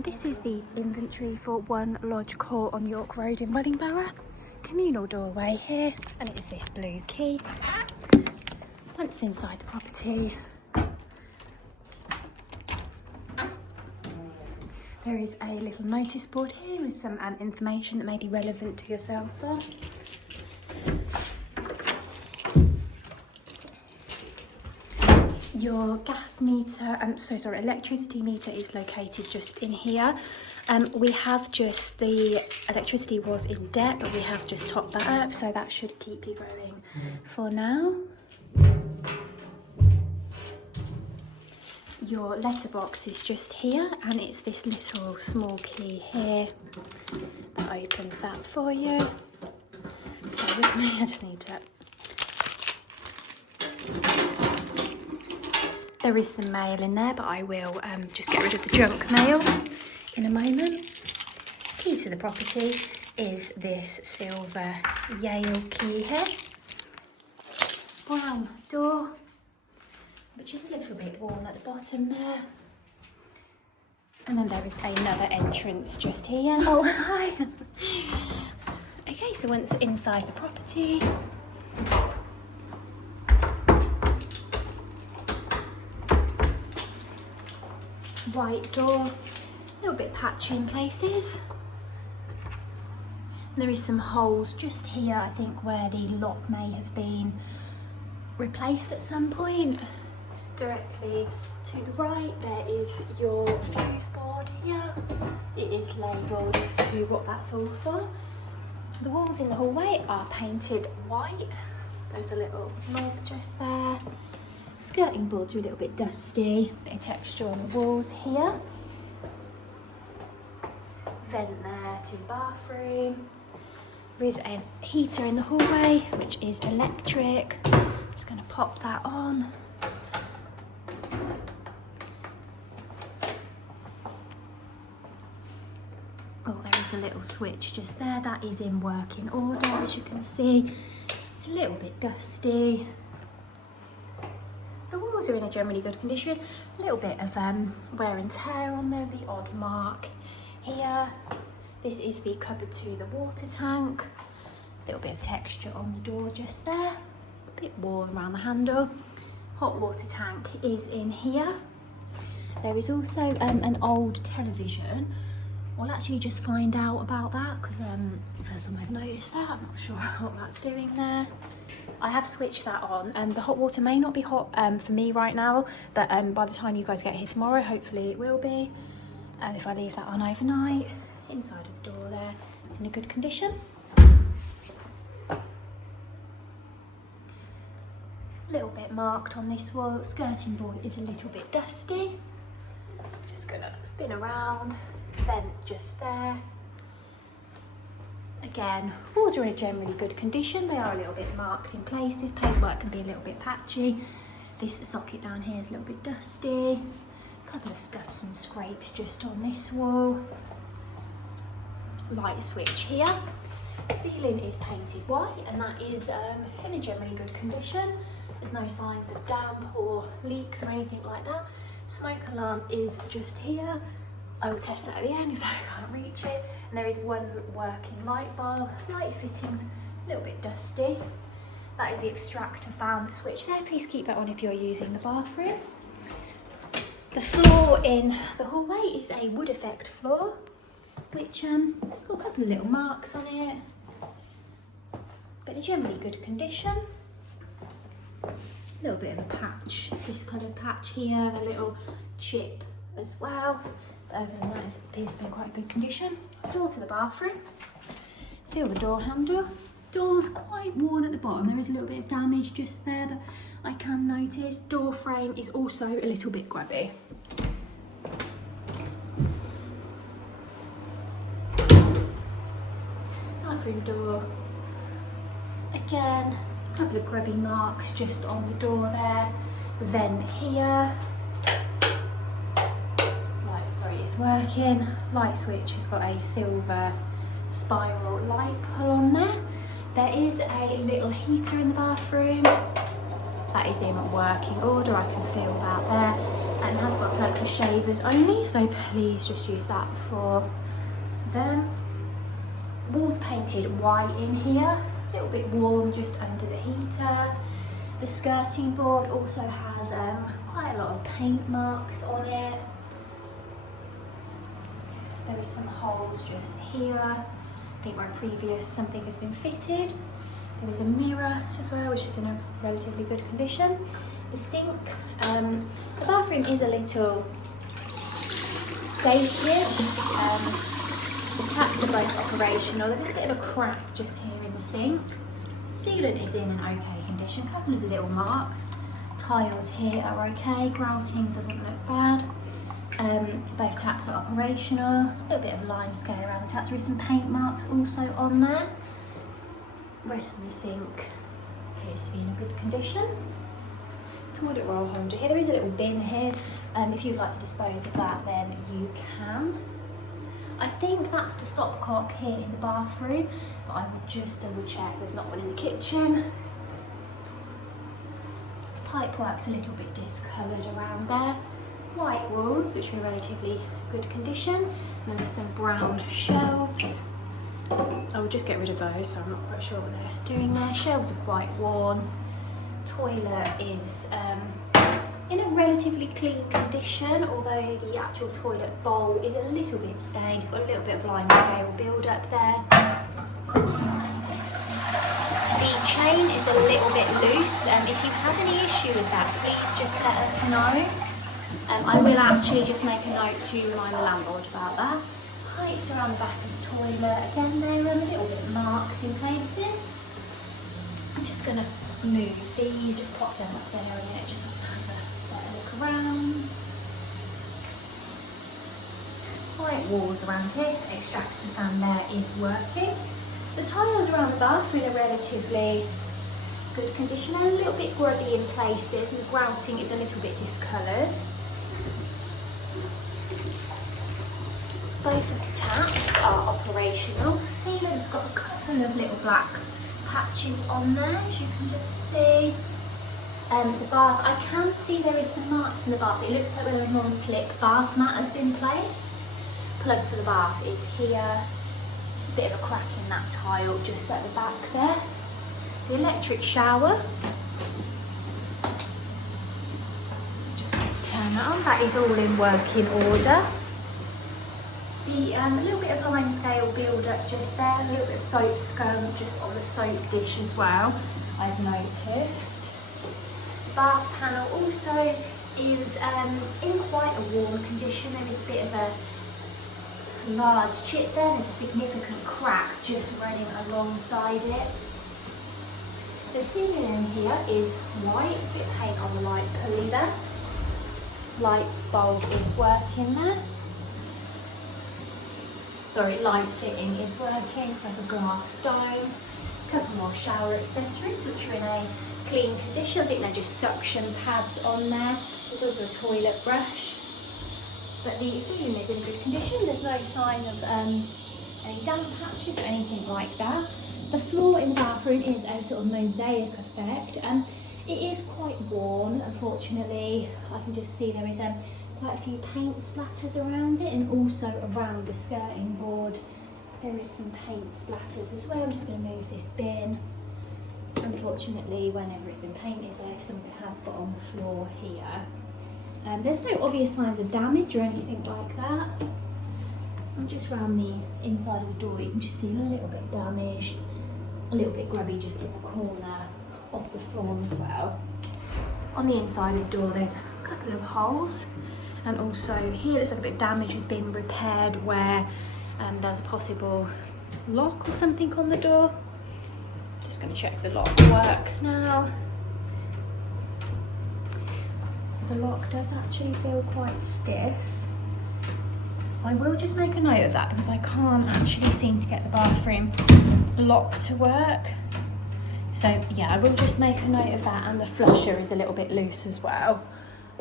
This is the inventory for One Lodge Court on York Road in Wellingborough. Communal doorway here, and it is this blue key. Once inside the property, there is a little notice board here with some information that may be relevant to yourselves on. Your gas meter, electricity meter is located just in here. We have just, the electricity was in debt, but we have just topped that up, so that should keep you going for now. Your letterbox is just here, and it's this little small key here that opens that for you. Bear with me, I just need to... There is some mail in there, but I will just get rid of the junk mail in a moment. Key to the property is this silver Yale key here. Brown door, which is a little bit worn at the bottom there. And then there is another entrance just here. Oh, hi. Okay, so once inside the property, white door, a little bit patchy in places. There is some holes just here, I think, where the lock may have been replaced at some point. Directly to the right, there is your fuse board here. It is labelled as to what that's all for. The walls in the hallway are painted white. There's a little knob just there. Skirting boards are a little bit dusty, bit of texture on the walls here. Vent there to the bathroom. There is a heater in the hallway, which is electric. Just going to pop that on. Oh, there is a little switch just there. That is in working order, as you can see. It's a little bit dusty. The walls are in a generally good condition. A little bit of wear and tear on them, the odd mark here. This is the cupboard to the water tank. A little bit of texture on the door just there. A bit worn around the handle. Hot water tank is in here. There is also an old television. I'll actually just find out about that because first time I've noticed that. I'm not sure what that's doing there. I have switched that on. The hot water may not be hot for me right now, but by the time you guys get here tomorrow, hopefully it will be. And if I leave that on overnight, inside of the door there, it's in a good condition. A little bit marked on this wall. Skirting board is a little bit dusty. Just gonna spin around. Vent just there. Again, walls are in a generally good condition. They are a little bit marked in places. Paintwork can be a little bit patchy. This socket down here is a little bit dusty. A couple of scuffs and scrapes just on this wall. Light switch here. Ceiling is painted white, and that is in a generally good condition. There's no signs of damp or leaks or anything like that. Smoke alarm is just here. I will test that at the end because I can't reach it. And there is one working light bulb. Light fittings, a little bit dusty. That is the extractor fan switch there. Please keep that on if you're using the bathroom. The floor in the hallway is a wood effect floor, which it's got a couple of little marks on it, but in generally good condition. A little bit of a patch, discoloured patch here, a little chip as well. But other than that, it appears to be in quite good condition. Door to the bathroom, silver door handle. Door's quite worn at the bottom. There is a little bit of damage just there that I can notice. Door frame is also a little bit grubby. Bathroom door. Again, a couple of grubby marks just on the door there. Vent here. It's working. Light switch has got a silver spiral light pull on there. There is a little heater in the bathroom. That is in working order, I can feel that there. It has got a plug for shavers only, so please just use that for them. Walls painted white in here, a little bit warm just under the heater. The skirting board also has quite a lot of paint marks on it. There is some holes just here. I think where previous something has been fitted. There is a mirror as well, which is in a relatively good condition. The sink, the bathroom is a little dated. The taps are both operational. There is a bit of a crack just here in the sink. Sealant is in an okay condition, a couple of little marks. Tiles here are okay, grouting doesn't look bad. Both taps are operational. A little bit of lime scale around the taps. There is some paint marks also on there. The rest of the sink appears to be in a good condition. Toilet roll holder here. There is a little bin here. If you'd like to dispose of that, then you can. I think that's the stopcock here in the bathroom, but I would just double check there's not one in the kitchen. The pipework's a little bit discoloured around there. White walls, which are in relatively good condition. And there is some brown shelves. I will just get rid of those, so I'm not quite sure what they're doing there. Shelves are quite worn. Toilet is in a relatively clean condition, although the actual toilet bowl is a little bit stained. It's got a little bit of lime scale build up there. The chain is a little bit loose. If you have any issue with that, please just let us know. I will actually just make a note to remind the landlord about that. Pipes around the back of the toilet. Again, they're a little bit marked in places. I'm just going to move these, just pop them up there and just have a better look around. White walls around here. Extractor fan there is working. The tiles around the bathroom are relatively good condition. They're a little bit grubby in places and the grouting is a little bit discoloured. Both of the taps are operational. Sealant's got a couple of little black patches on there, as you can just see. The bath, I can see there is some marks in the bath. It looks like where a non-slip bath mat has been placed. Plug for the bath is here. Bit of a crack in that tile just at the back there. The electric shower. Just turn that on. That is all in working order. A little bit of lime scale build up just there, a little bit of soap scum just on the soap dish as well, I've noticed. Bath panel also is in quite a worn condition. There is a bit of a large chip there, there's a significant crack just running alongside it. The ceiling in here is white, a bit of paint on the light pulley there. Light bulb is working there. Sorry, light fitting is working, like a glass dome. A couple more shower accessories which are in a clean condition. I think they're just suction pads on there. There's also a toilet brush. But the ceiling is in good condition. There's no sign of any damp patches or anything like that. The floor in the bathroom is a sort of mosaic effect. It is quite worn, unfortunately. I can just see there is quite a few paint splatters around it, and also around the skirting board there is some paint splatters as well. I'm just going to move this bin. Unfortunately, whenever it's been painted there, some of it has got on the floor here. There's no obvious signs of damage or anything like that. And just around the inside of the door you can just see a little bit damaged, a little bit grubby just in the corner of the floor as well. On the inside of the door there's a couple of holes. And also here looks like a bit of damage has been repaired where there's a possible lock or something on the door. Just going to check the lock works now. The lock does actually feel quite stiff. I will just make a note of that because I can't actually seem to get the bathroom lock to work. So yeah, I will just make a note of that, and the flusher is a little bit loose as well.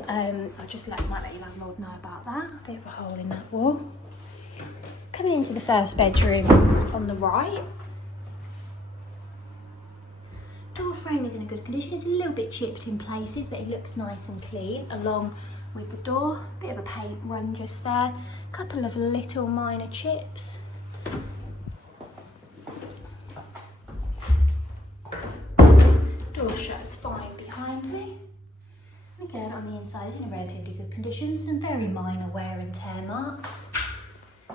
I'll just let your landlord know about that. A bit of a hole in that wall. Coming into the first bedroom on the right. Door frame is in a good condition. It's a little bit chipped in places, but it looks nice and clean along with the door. Bit of a paint run just there. Couple of little minor chips. Door shuts fine behind me. And again, on the inside, it's in a relatively good condition. Some very minor wear and tear marks.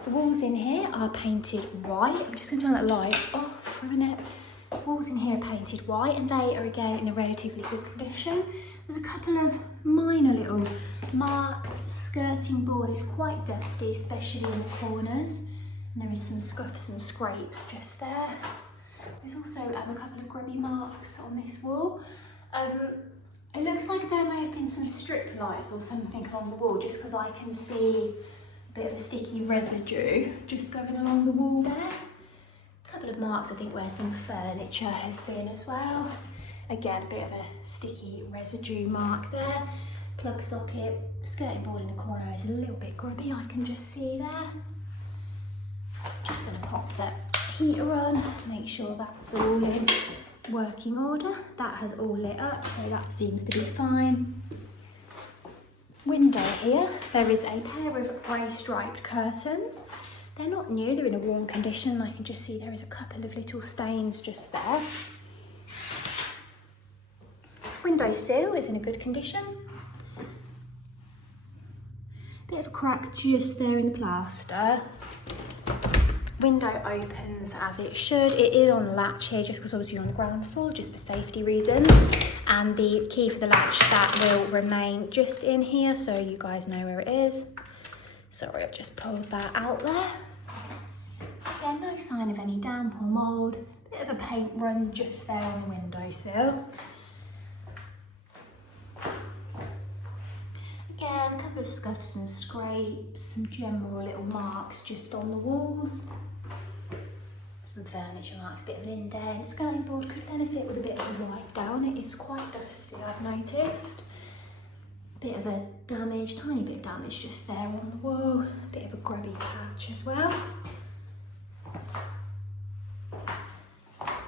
The walls in here are painted white. I'm just going to turn that light off for a minute. The walls in here are painted white and they are again in a relatively good condition. There's a couple of minor little marks. Skirting board is quite dusty, especially in the corners. And there is some scuffs and scrapes just there. There's also a couple of grubby marks on this wall. It looks like there may have been some strip lights or something along the wall, just because I can see a bit of a sticky residue just going along the wall there. A couple of marks, I think, where some furniture has been as well. Again, a bit of a sticky residue mark there. Plug socket, skirting board in the corner is a little bit grubby, I can just see there. Just going to pop the heater on, make sure that's all in working order. That has all lit up, so that seems to be fine. Window here, there is a pair of grey striped curtains. They're not new, they're in a worn condition. I can just see there is a couple of little stains just there. Window sill is in a good condition. Bit of a crack just there in the plaster. Window opens as it should. It is on latch here just because obviously you're on the ground floor, just for safety reasons. And the key for the latch, that will remain just in here so you guys know where it is. Sorry, I've just pulled that out there. Again, no sign of any damp or mould. Bit of a paint run just there on the windowsill. Again, a couple of scuffs and scrapes, some general little marks just on the walls. Some furniture marks, a bit of an indent. Skirting board could benefit with a bit of a wipe down. It is quite dusty, I've noticed. Bit of a damage, tiny bit of damage just there on the wall. A bit of a grubby patch as well.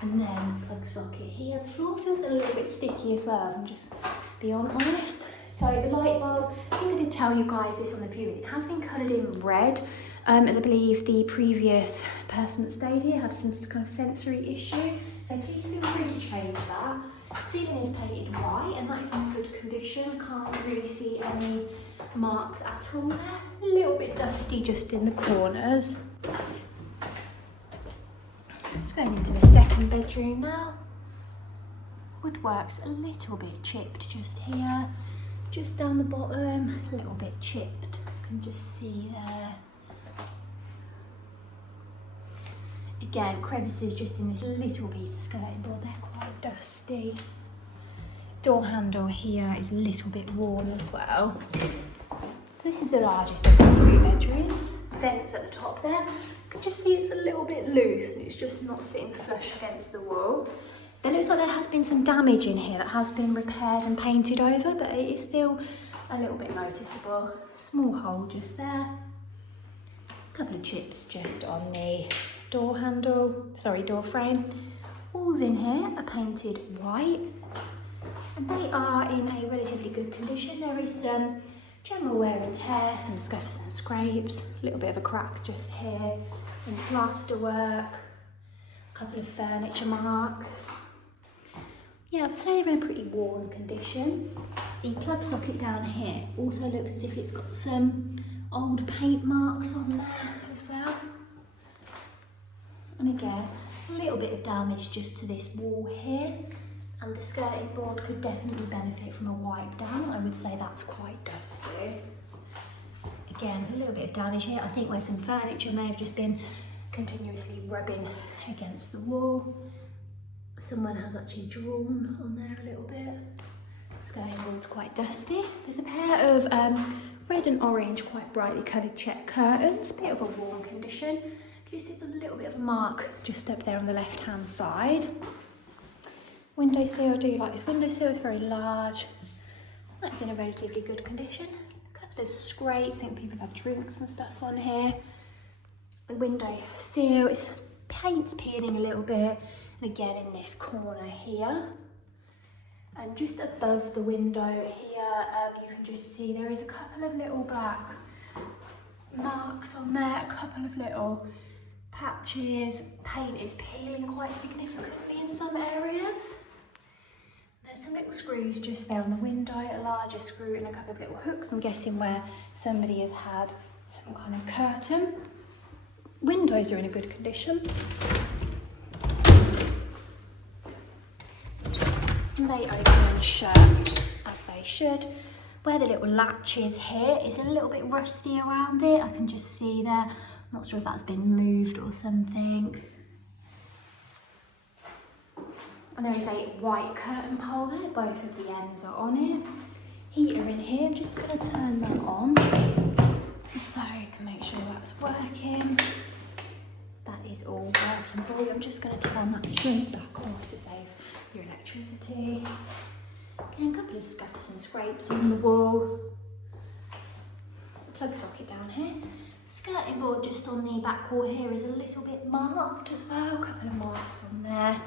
And then plug socket here. The floor feels a little bit sticky as well, if I'm just being honest. So the light bulb, I think I did tell you guys this on the viewing, it has been coloured in red. As I believe the previous person that stayed here had some kind of sensory issue. So please feel free to change that. Ceiling is painted white and that is in good condition. Can't really see any marks at all there. A little bit dusty just in the corners. Just going into the second bedroom now. Woodwork's a little bit chipped just here. Just down the bottom, a little bit chipped. You can just see there. Again, crevices just in this little piece of skirting board, they're quite dusty. Door handle here is a little bit worn as well. So this is the largest of the 3 bedrooms. Vents at the top there. You can just see it's a little bit loose and it's just not sitting flush against the wall. It looks like there has been some damage in here that has been repaired and painted over, but it is still a little bit noticeable. Small hole just there. A couple of chips just on the door handle, door frame. Walls in here are painted white and they are in a relatively good condition. There is some general wear and tear, some scuffs and scrapes, a little bit of a crack just here in plaster work, a couple of furniture marks. Yeah, I'd say they're in a pretty worn condition. The plug socket down here also looks as if it's got some old paint marks on there as well. And again, a little bit of damage just to this wall here. And the skirting board could definitely benefit from a wipe down. I would say that's quite dusty. Again, a little bit of damage here. I think where some furniture may have just been continuously rubbing against the wall. Someone has actually drawn on there a little bit. Skirting board's quite dusty. There's a pair of red and orange, quite brightly coloured check curtains. A bit of a worn condition. You see there's a little bit of a mark just up there on the left hand side. Windowsill, I do like this windowsill, it's very large. That's in a relatively good condition. A couple of scrapes, I think people have drinks and stuff on here. The windowsill, paint's peeling a little bit. And again in this corner here. And just above the window here, you can just see there is a couple of little black marks on there, a couple of little patches. Paint is peeling quite significantly in some areas. There's some little screws just there on the window, a larger screw and a couple of little hooks, I'm guessing where somebody has had some kind of curtain. Windows are in a good condition. They open and shut as they should. Where the little latch is here is a little bit rusty around it. I can just see there. I'm not sure if that's been moved or something. And there is a white curtain pole there. Both of the ends are on it. Heater in here. I'm just going to turn that on so you can make sure that's working. That is all working for you. I'm just going to turn that straight back off to save your electricity. Again, a couple of scuffs and scrapes on the wall. Plug socket down here. Skirting board just on the back wall here is a little bit marked as well. A couple of marks on there.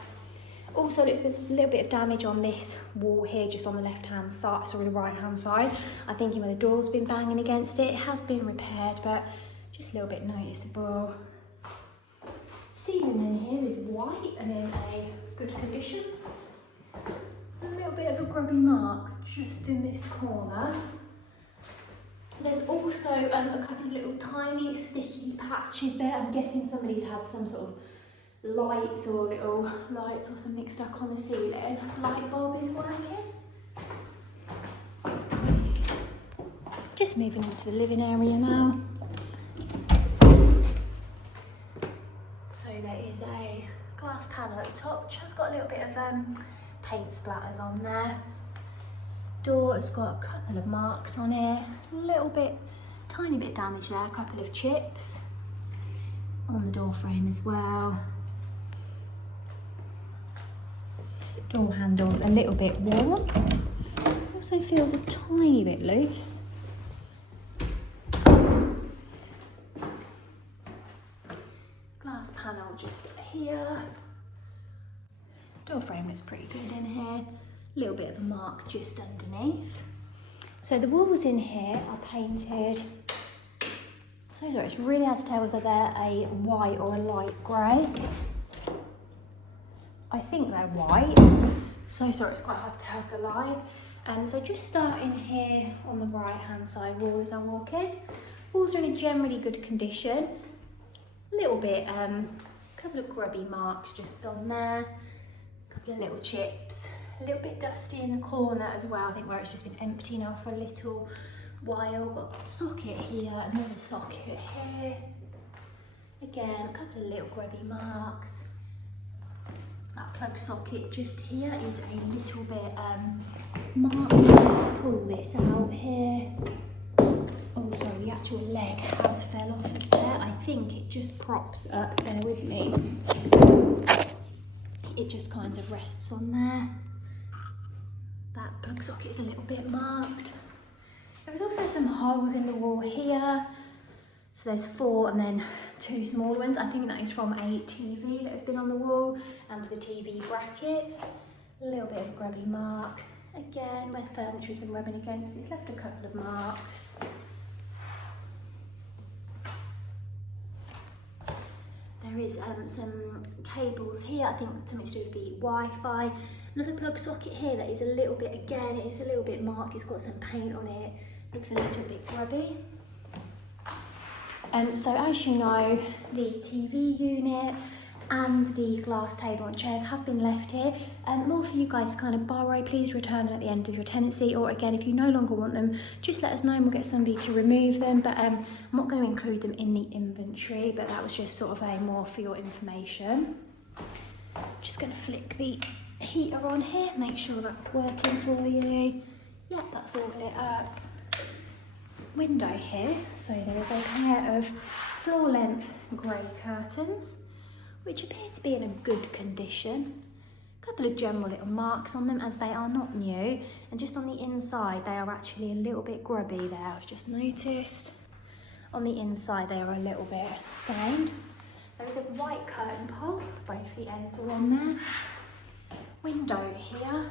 Also, there's a little bit of damage on this wall here, just on the left-hand side, sorry, the right-hand side. I think where the door's been banging against it. It has been repaired, but just a little bit noticeable. Ceiling in here is white and in a good condition. A little bit of a grubby mark just in this corner. There's also a couple of little tiny sticky patches there. I'm guessing somebody's had some sort of lights or little lights or something stuck on the ceiling. Light bulb is working. Just moving into the living area now. So there is a glass panel at the top, which has got a little bit of paint splatters on there. Door has got a couple of marks on it, a little bit, tiny bit damage there, a couple of chips on the door frame as well. Door handle's a little bit worn, also feels a tiny bit loose. Glass panel just here. Door frame looks pretty good in here. A little bit of a mark just underneath. So the walls in here are painted. So sorry, it's really hard to tell whether they're a white or a light grey. I think they're white. So sorry, it's quite hard to tell with the light. So just starting here on the right hand side wall as I walk in. Walls are in a generally good condition. A little bit, a couple of grubby marks just on there. A couple of little chips. A little bit dusty in the corner as well, I think where it's just been empty now for a little while. Got a socket here, another socket here. Again, a couple of little grubby marks. That plug socket just here is a little bit marked. Pull this out here. Oh, sorry, the actual leg has fell off of there. I think it just props up, bear with me. It just kind of rests on there. That plug socket is a little bit marked. There's also some holes in the wall here. So there's 4 and then 2 small ones. I think that is from a TV that has been on the wall and the TV brackets. A little bit of a grubby mark. Again, where furniture has been rubbing against it, it's left a couple of marks. There is some cables here, I think something to do with the Wi-Fi. Another plug socket here that is a little bit, again, it's a little bit marked, it's got some paint on it, looks a little bit grubby. So as you know, the TV unit and the glass table and chairs have been left here. More for you guys to kind of borrow. Please return them at the end of your tenancy, or again, if you no longer want them, just let us know and we'll get somebody to remove them. But I'm not going to include them in the inventory, but that was just sort of a more for your information. Just going to flick the heater on here, make sure that's working for you. Yeah, that's all lit up. Window here, so there is a pair of floor length grey curtains, which appear to be in a good condition. A couple of general little marks on them as they are not new, and just on the inside they are actually a little bit grubby there, I've just noticed. On the inside they are a little bit stained. There is a white curtain pole, both the ends are on there. Window here.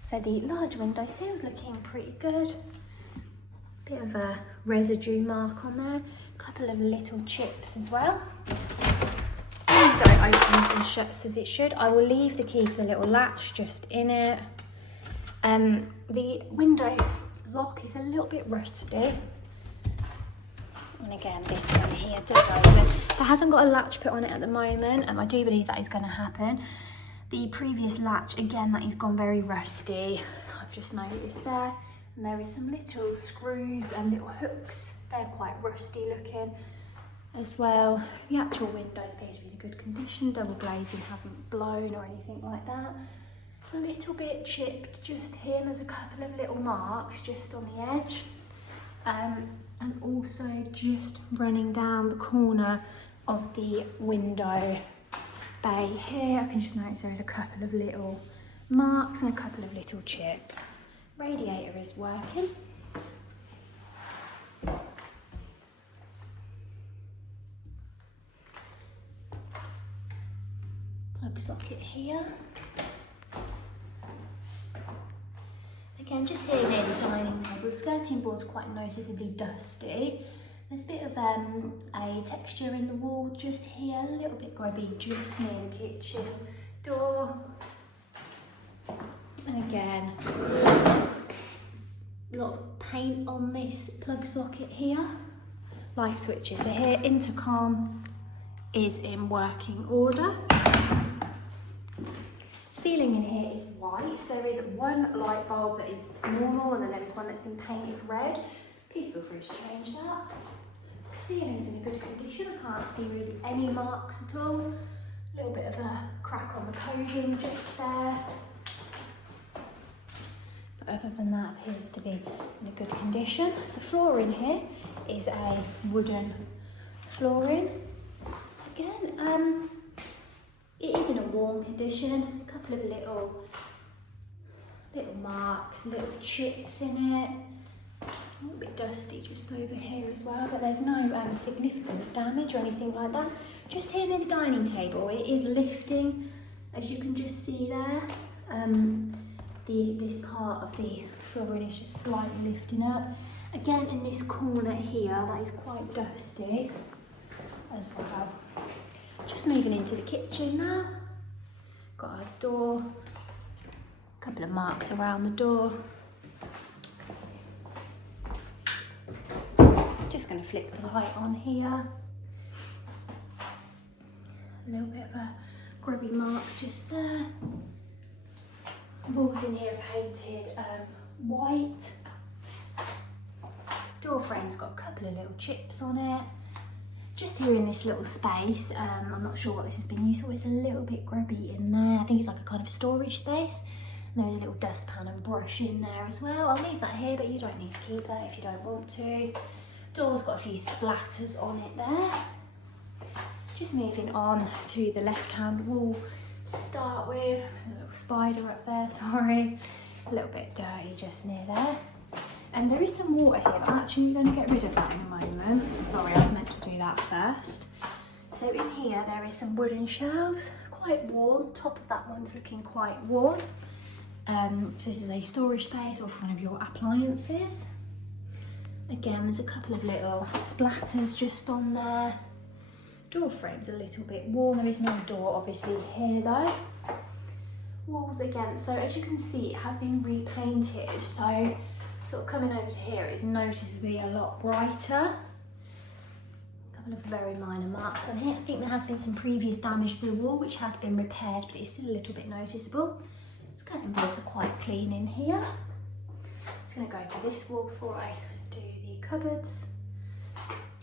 So the large window sill's looking pretty good. Bit of a residue mark on there. A couple of little chips as well. Window opens and shuts as it should. I will leave the key for the little latch just in it. The window lock is a little bit rusty. And again, this one here does open. It hasn't got a latch put on it at the moment. I do believe that is going to happen. The previous latch, again, that has gone very rusty. I've just noticed there. And there is some little screws and little hooks. They're quite rusty looking as well. The actual window appears to be in good condition. Double glazing hasn't blown or anything like that. A little bit chipped just here. There's a couple of little marks just on the edge. And also just running down the corner of the window bay here, I can just notice there is a couple of little marks and a couple of little chips. Radiator is working. Plug socket here. Again, just here near the dining table, the skirting board's quite noticeably dusty. There's a bit of a texture in the wall just here, a little bit grubby just near the kitchen door. And again, a lot of paint on this plug socket here. Light switches are here. Intercom is in working order. Ceiling in here is white, so there is one light bulb that is normal and then there is one that's been painted red. Please feel free to change that. Ceiling's in a good condition, I can't see really any marks at all. A little bit of a crack on the coding just there. But other than that, appears to be in a good condition. The flooring here is a wooden flooring. Again, it is in a worn condition. A couple of little marks, little chips in it. A little bit dusty just over here as well, but there's no significant damage or anything like that. Just here near the dining table, it is lifting, as you can just see there. This part of the flooring is just slightly lifting up. Again, in this corner here, that is quite dusty as well. Just moving into the kitchen now. Got our door, a couple of marks around the door. Just going to flick the light on here. A little bit of a grubby mark just there. Walls in here are painted white. Door frame's got a couple of little chips on it. Just here in this little space, I'm not sure what this has been used for, it's a little bit grubby in there. I think it's like a kind of storage space. And there's a little dustpan and brush in there as well. I'll leave that here, but you don't need to keep that if you don't want to. Door's got a few splatters on it there. Just moving on to the left-hand wall to start with. A little spider up there, sorry. A little bit dirty just near there. And there is some water here, but I'm actually going to get rid of that in a moment. Sorry, I was meant to do that first. So in here there is some wooden shelves, quite worn. Top of that one's looking quite worn. So this is a storage space or for one of your appliances. Again, there's a couple of little splatters just on there. Door frame's a little bit worn. There is no door obviously here though. Walls again, so as you can see it has been repainted, so sort of coming over to here is noticeably a lot brighter. A couple of very minor marks on here. I think there has been some previous damage to the wall which has been repaired, but it's still a little bit noticeable. Skirting boards are quite clean in here. Just going to go to this wall before I do the cupboards.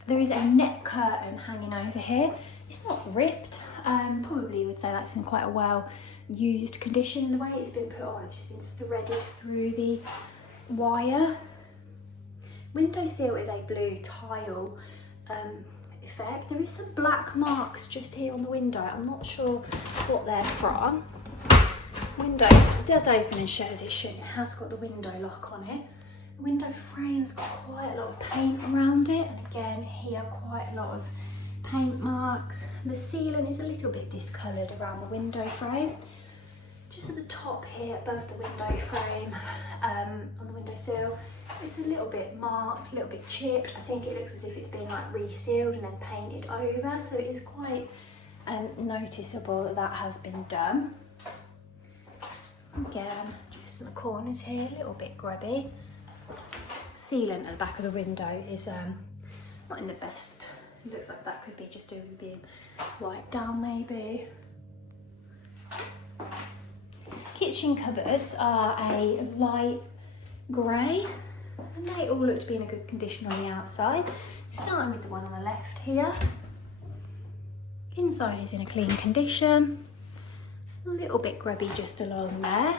There is a net curtain hanging over here. It's not ripped. Probably would say that's in quite a well used condition in the way it's been put on. It's just been threaded through the wire. Window sill is a blue tile effect. There is some black marks just here on the window. I'm not sure what they're from. Window does open and shut as it should. It has got the window lock on it. The window frame's got quite a lot of paint around it, and again here quite a lot of paint marks. The ceiling is a little bit discoloured around the window frame. just at the top here above the window frame, on the windowsill, it's a little bit marked, a little bit chipped. I think it looks as if it's been like resealed and then painted over, so it is quite noticeable that that has been done. Again, just some corners here, a little bit grubby. Sealant at the back of the window is not in the best. It looks like that could be just being wiped down maybe. Kitchen cupboards are a light grey and they all look to be in a good condition on the outside. Starting with the one on the left here. Inside is in a clean condition. A little bit grubby just along there.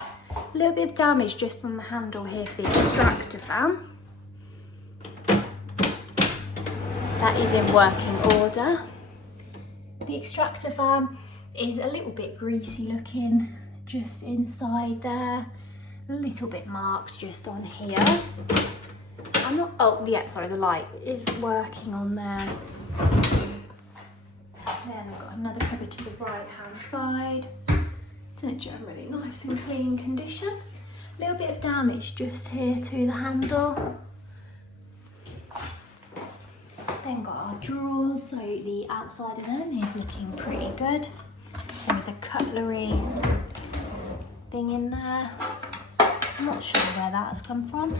A little bit of damage just on the handle here for the extractor fan. That is in working order. The extractor fan is a little bit greasy looking just inside there. A little bit marked just on here. I'm not, oh yeah, sorry, the light is working on there. Then I've got another cupboard to the right hand side. It's in a generally nice and clean condition. A little bit of damage just here to the handle. Then got our drawers, so the outside of them is looking pretty good. There's a cutlery thing in there. I'm not sure where that has come from.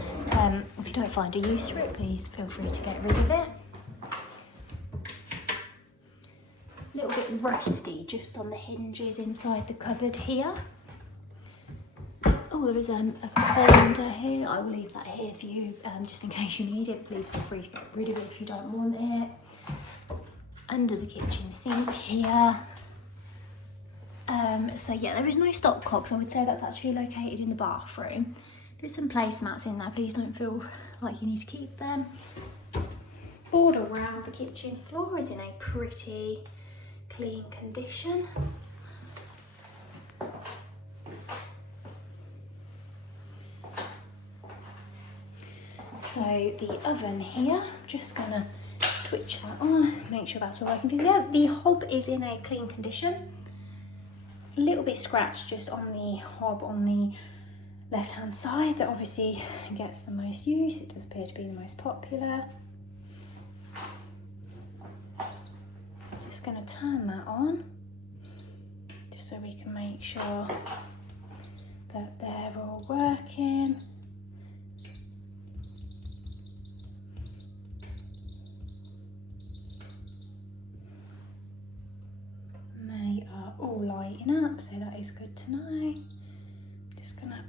If you don't find a use for it, please feel free to get rid of it. A little bit rusty just on the hinges inside the cupboard here. Oh, there is a colander here. I will leave that here for you just in case you need it. Please feel free to get rid of it if you don't want it. Under the kitchen sink here. So yeah, there is no stopcocks. I would say that's actually located in the bathroom. There's some placemats in there. Please don't feel like you need to keep them. Border around the kitchen floor is in a pretty clean condition. So the oven here, just gonna switch that on, make sure that's all working for you. Yeah, the hob is in a clean condition. A little bit scratched just on the hob on the left hand side that obviously gets the most use. It does appear to be the most popular. Just going to turn that on just so we can make sure that they're all working. They are all lighting up, so that is good to know. Just gonna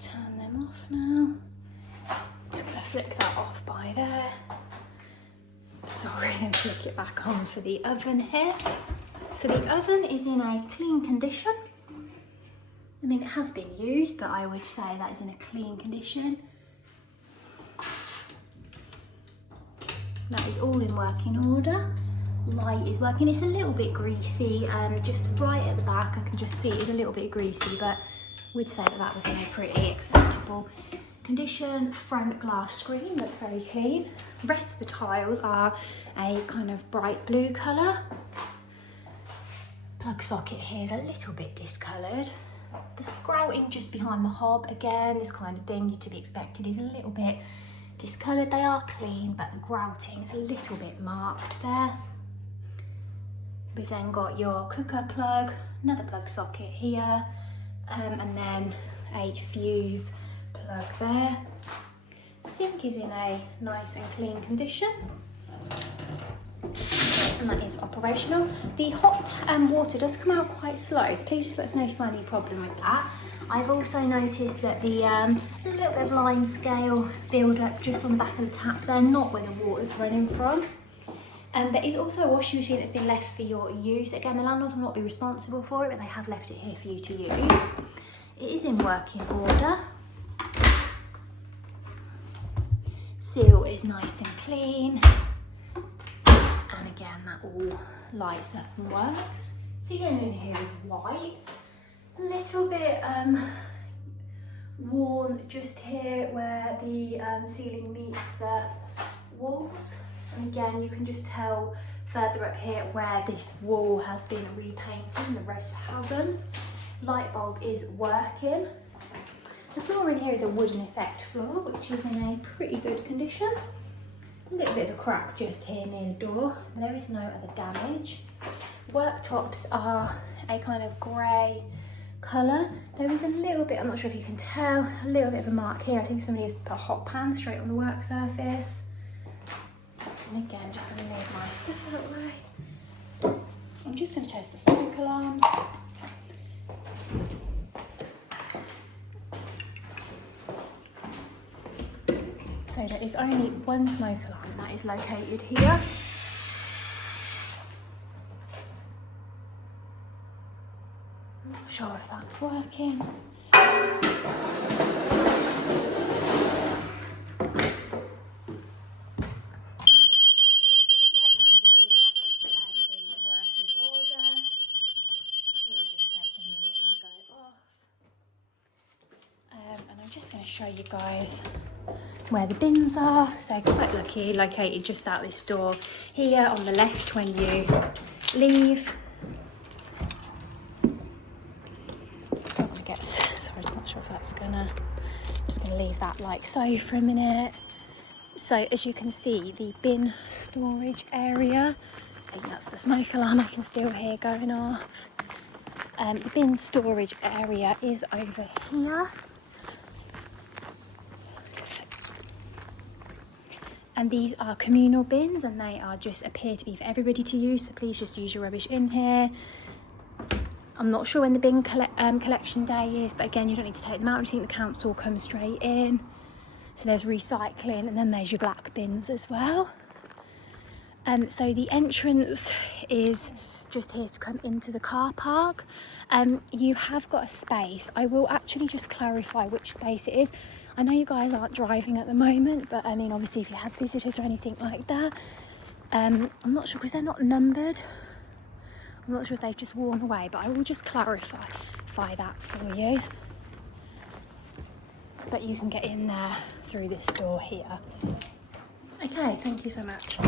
turn them off now. Just gonna flick that off by there. Sorry, then flick it back on for the oven here. So the oven is in a clean condition. I mean, it has been used, but I would say that is in a clean condition. That is all in working order. Light is working. It's a little bit greasy, just right at the back. I can just see it's a little bit greasy, but would say that was in a pretty acceptable condition. Front glass screen looks very clean. The rest of the tiles are a kind of bright blue colour. Plug socket here is a little bit discoloured. There's grouting just behind the hob. Again, this kind of thing to be expected is a little bit discoloured. They are clean, but the grouting is a little bit marked there. We've then got your cooker plug, another plug socket here, and then a fuse plug there. Sink is in a nice and clean condition, and that is operational. The hot water does come out quite slow, so please just let us know if you find any problem with that. I've also noticed that the little bit of lime scale build up just on the back of the tap there, not where the water's running from. There is also a washing machine that's been left for your use. Again, the landlord will not be responsible for it, but they have left it here for you to use. It is in working order. Seal is nice and clean. And again, that all lights up and works. Ceiling in here is white. A little bit worn just here where the ceiling meets the walls. And again, you can just tell further up here where this wall has been repainted and the rest hasn't. light bulb is working. The floor in here is a wooden effect floor, which is in a pretty good condition. A little bit of a crack just here near the door. There is no other damage. Worktops are a kind of grey colour. There is a little bit, I'm not sure if you can tell, a little bit of a mark here. I think somebody has put a hot pan straight on the work surface. And again, just going to leave my stuff that way. I'm just going to test the smoke alarms. So there is only one smoke alarm, and that is located here. I'm not sure if that's working. And I'm just going to show you guys where the bins are. So quite lucky, located just out this door here on the left when you leave. Don't want to get, sorry, I'm not sure if that's gonna, just going to leave that like so for a minute. So as you can see, the bin storage area, I think that's the smoke alarm I can still hear going off. The bin storage area is over here. And these are communal bins, and they are just appear to be for everybody to use, so please just use your rubbish in here. I'm not sure when the bin collection day is, but again, you don't need to take them out. I think the council comes straight in. So there's recycling, and then there's your black bins as well. So the entrance is just here to come into the car park. You have got a space. I will actually just clarify which space it is. I know you guys aren't driving at the moment, but I mean, obviously if you have visitors or anything like that, I'm not sure because they're not numbered. I'm not sure if they've just worn away, but I will just clarify that for you. But you can get in there through this door here. Okay, thank you so much.